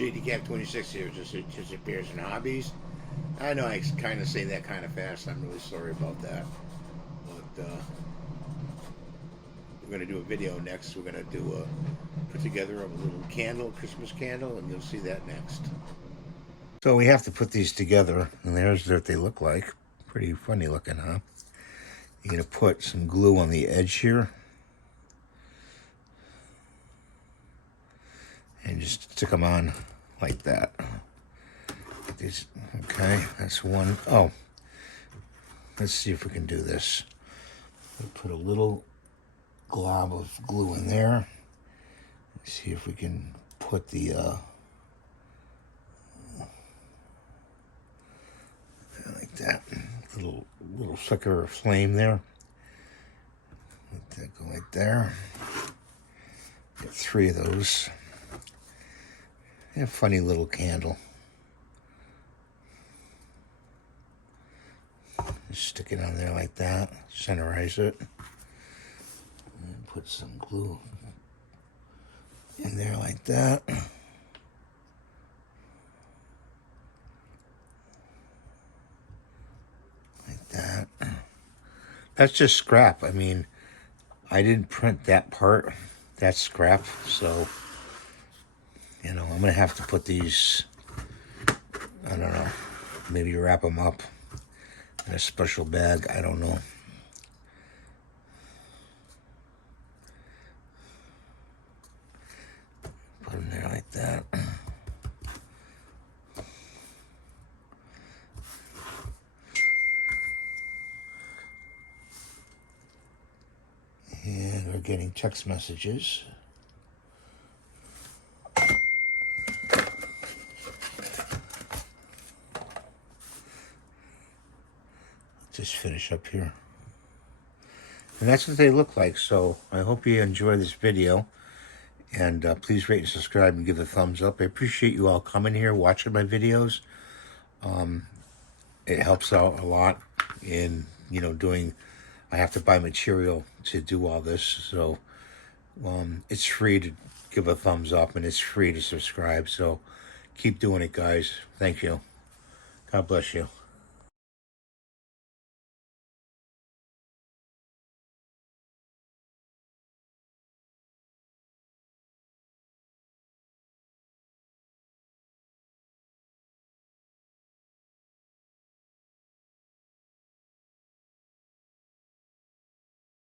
JDCap26 here, just appears in hobbies. I know I kind of say that kind of fast. I'm really sorry about that. But we're going to do a video next. We're going to do put together a little candle, Christmas candle, and you'll see that next. So we have to put these together, and there's what they look like. Pretty funny looking, huh? You're going to put some glue on the edge here. And just stick them on like that. These, okay, that's one. Oh, let's see if we can do this. We'll put a little glob of glue in there. Let's see if we can put the like that. Little flicker of flame there. Let that go right there. Get 3 of those. And a funny little candle. Just stick it on there like that. Centerize it. And put some glue in there like that. Like that. That's just scrap. I mean, I didn't print that part. That's scrap, so you know, I'm going to have to put these, I don't know, maybe wrap them up in a special bag. I don't know. Put them there like that. And we're getting text messages. Just finish up here. And that's what they look like. So I hope you enjoy this video. And please rate and subscribe and give a thumbs up. I appreciate you all coming here, watching my videos. It helps out a lot in, you know, doing, I have to buy material to do all this. So it's free to give a thumbs up and it's free to subscribe. So keep doing it, guys. Thank you. God bless you.